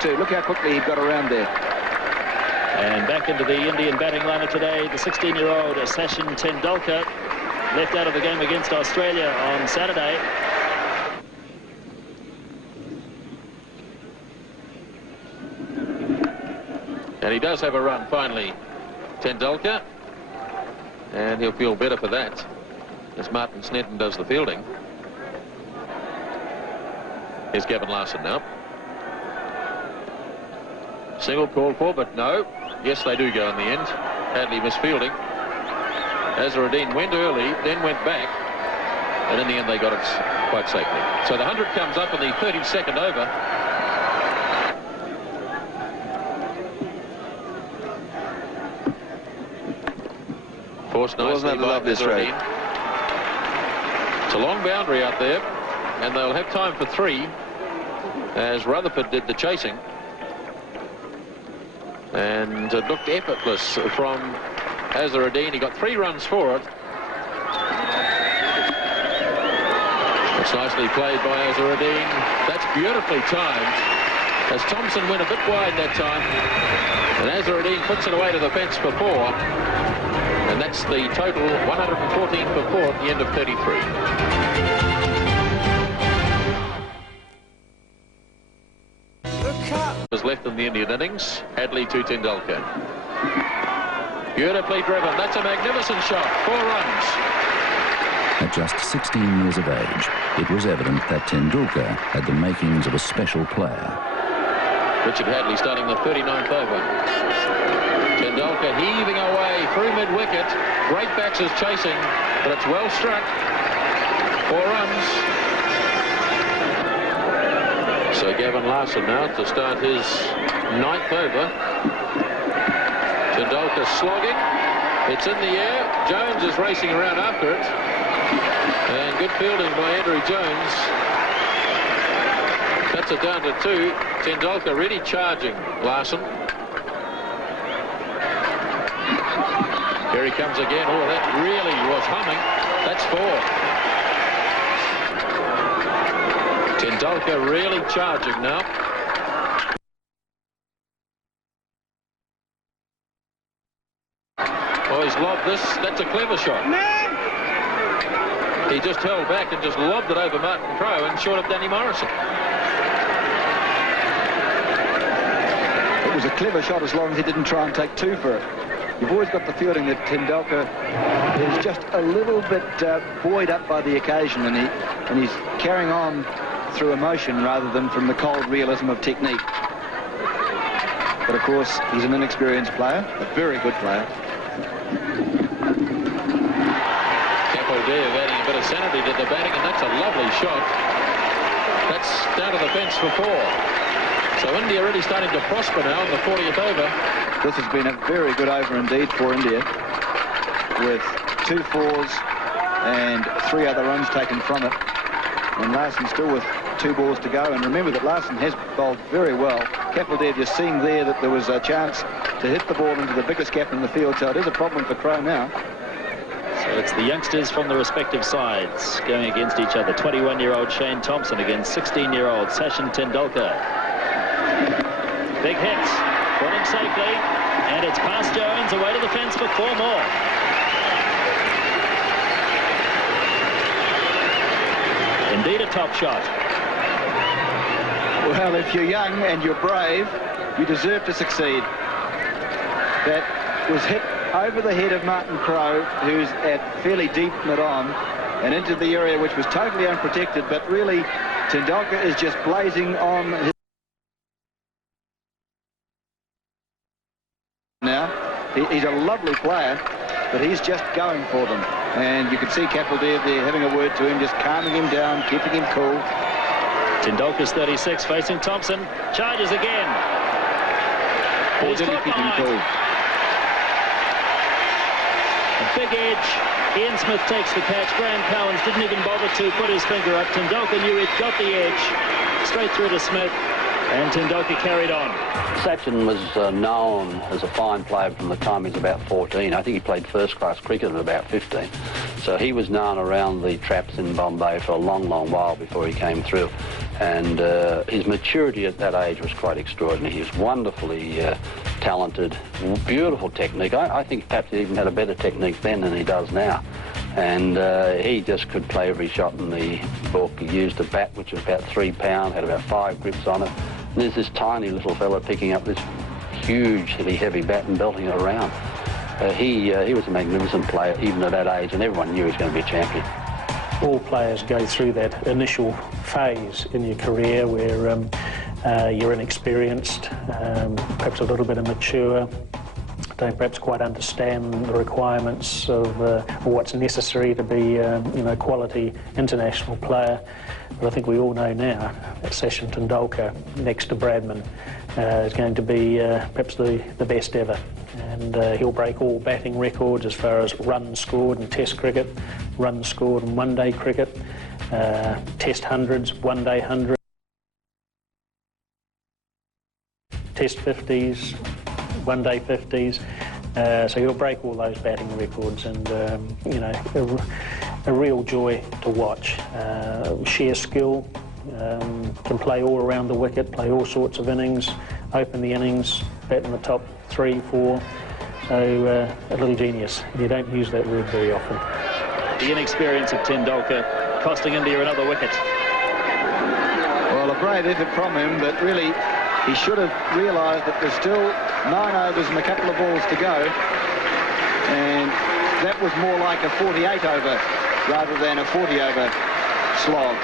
too. Look how quickly he got around there. And back into the Indian batting lineup today, the 16-year-old Sachin Tendulkar, left out of the game against Australia on Saturday. And he does have a run finally, Tendulkar, and he'll feel better for that as Martin Snedden does the fielding. Here's Gavin Larson now. Single called for, but no. Yes, they do go in the end. Hadley misfielding. Azharuddin went early, then went back, and in the end they got it quite safely. So the 100 comes up in the 32nd over. Forced nicely by Azharuddin. It's a long boundary out there, and they'll have time for 3, as Rutherford did the chasing. And it looked effortless from Azharuddin. He got 3 runs for it. It's nicely played by Azharuddin. That's beautifully timed, as Thompson went a bit wide that time. And Azharuddin puts it away to the fence for 4. And that's the total, 114 for 4 at the end of 33. Was left in the Indian innings. Hadley to Tendulkar. Beautifully driven. That's a magnificent shot. 4 runs. At just 16 years of age, it was evident that Tendulkar had the makings of a special player. Richard Hadley starting the 39th over. Tendulkar heaving away through mid-wicket. Great backers chasing, but it's well struck. 4 runs. So Gavin Larson now to start his 9th over. Tendulkar slogging. It's in the air. Jones is racing around after it. And good fielding by Andrew Jones. That's it down to 2. Tendulkar really charging Larson. Here he comes again. Oh, that really was humming. That's 4. Tendulkar really charging now. Oh, he's lobbed this. That's a clever shot. He just held back and just lobbed it over Martin Crowe and short of Danny Morrison. It was a clever shot as long as he didn't try and take 2 for it. You've always got the feeling that Tendulkar is just a little bit buoyed up by the occasion, and he's carrying on through emotion rather than from the cold realism of technique. But of course, he's an inexperienced player, a very good player. Capodeo adding a bit of sanity to the batting, and that's a lovely shot. That's down to the fence for 4. So India really starting to prosper now in the 40th over. This has been a very good over indeed for India, with 2 4s and 3 other runs taken from it. And Larson still with 2 balls to go. And remember that Larson has bowled very well. Capaldev just seeing there that there was a chance to hit the ball into the biggest gap in the field. So it is a problem for Crowe now. So it's the youngsters from the respective sides going against each other. 21-year-old Shane Thompson against 16-year-old Sachin Tendulkar. Big hits. Caught him safely. And it's past Jones, away to the fence for 4 more. Indeed a top shot. Well, if you're young and you're brave, you deserve to succeed. That was hit over the head of Martin Crowe, who's at fairly deep mid-on, and into the area which was totally unprotected, but really Tendulkar is just blazing on his... Now, he's a lovely player, but he's just going for them. And you can see Capaldev there having a word to him, just calming him down, keeping him cool. Tendulkar's 36, facing Thompson. Charges again. Or did he keep him cool? A big edge. Ian Smith takes the catch. Graham Cowans didn't even bother to put his finger up. Tendulkar knew he'd got the edge. Straight through to Smith. And Tendulkar carried on. Sachin was known as a fine player from the time he was about 14. I think he played first-class cricket at about 15. So he was known around the traps in Bombay for a long, long while before he came through. And his maturity at that age was quite extraordinary. He was wonderfully talented, beautiful technique. I think perhaps he even had a better technique then than he does now. And he just could play every shot in the book. He used a bat which was about 3 pound, had about 5 grips on it. And there's this tiny little fella picking up this huge, heavy bat and belting it around. He was a magnificent player even at that age, and everyone knew he was going to be a champion. All players go through that initial phase in your career where you're inexperienced, perhaps a little bit immature, don't perhaps quite understand the requirements of what's necessary to be a quality international player. But I think we all know now that Sachin Tendulkar, next to Bradman, is going to be perhaps the best ever. And he'll break all batting records as far as runs scored in Test cricket, runs scored in one-day cricket, Test hundreds, one-day hundreds, Test 50s, one-day 50s. So he'll break all those batting records, and a real joy to watch. Sheer skill, can play all around the wicket, play all sorts of innings, open the innings, bat in the top 3, 4. So a little genius. You don't use that word very often. The inexperience of Tendulkar costing India another wicket. Well, a brave effort from him, but really he should have realised that there's still 9 overs and a couple of balls to go, and that was more like a 48 over rather than a 40 over slog.